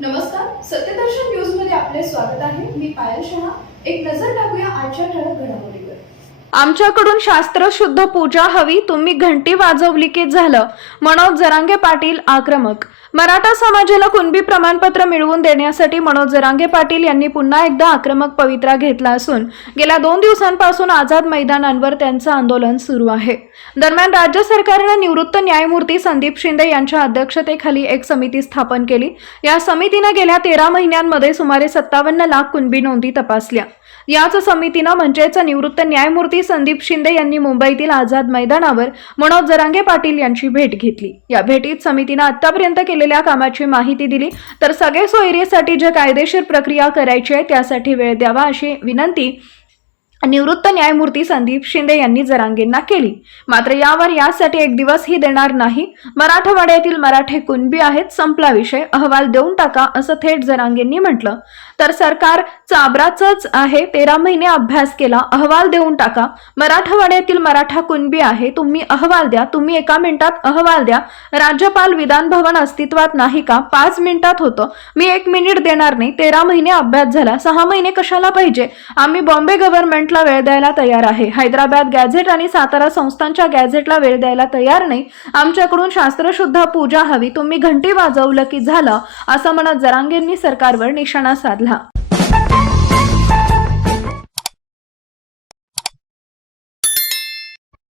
नमस्कार सत्यदर्शन न्यूजमध्ये आपले स्वागत आहे. मी पायल शहा. एक नजर टाकूया आजच्या ठळक घडामोडी आमच्याकडून शास्त्रशुद्ध पूजा हवी तुम्ही घंटी वाजवली की झालं? मनोज जरांगे पाटील आक्रमक. मराठा समाजाला कुणबी प्रमाणपत्र मिळवून देण्यासाठी मनोज जरांगे पाटील यांनी पुन्हा एकदा आक्रमक पवित्रा घेतला असून गेल्या दोन दिवसांपासून आझाद मैदानांवर त्यांचं आंदोलन सुरू आहे. दरम्यान राज्य सरकारनं निवृत्त न्यायमूर्ती संदीप शिंदे यांच्या अध्यक्षतेखाली एक समिती स्थापन केली. या समितीनं गेल्या तेरा महिन्यांमध्ये सुमारे सत्तावन्न लाख कुणबी नोंदी तपासल्या. याच समितीनं म्हणजेच निवृत्त न्यायमूर्ती संदीप शिंदे यांनी मुंबईतील आझाद मैदानावर मनोज जरांगे पाटील यांची भेट घेतली. या भेटीत समितीनं आतापर्यंत केलेल्या कामाची माहिती दिली. तर सगळे सोयरीसाठी जे कायदेशीर प्रक्रिया करायची आहे त्यासाठी वेळ द्यावा अशी विनंती निवृत्त न्यायमूर्ती संदीप शिंदे यांनी जरांगेंना केली. मात्र यावर यासाठी एक दिवसही देणार नाही. मराठवाड्यातील मराठे कुणबी आहेत संपला विषय. अहवाल देऊन टाका असं थेट जरांगेंनी म्हटलं. तर सरकार चाबराचंच आहे तेरा महिने अभ्यास केला. अहवाल देऊन टाका. मराठवाड्यातील मराठा कुणबी आहे तुम्ही अहवाल द्या. तुम्ही एका मिनिटात अहवाल द्या. राज्यपाल विधान भवन अस्तित्वात नाही का? पाच मिनिटात होतं. मी एक मिनिट देणार नाही. तेरा महिने अभ्यास झाला. सहा महिने कशाला पाहिजे? आम्ही बॉम्बे गव्हर्नमेंटला वेळ द्यायला तयार आहे. हैदराबाद गॅझेट आणि सातारा संस्थांच्या गॅझेटला वेळ द्यायला तयार नाही. आमच्याकडून शास्त्रशुद्ध पूजा हवी. तुम्ही घंटी वाजवलं की झालं असं म्हणत जरांगेंनी सरकारवर निशाणा साधला.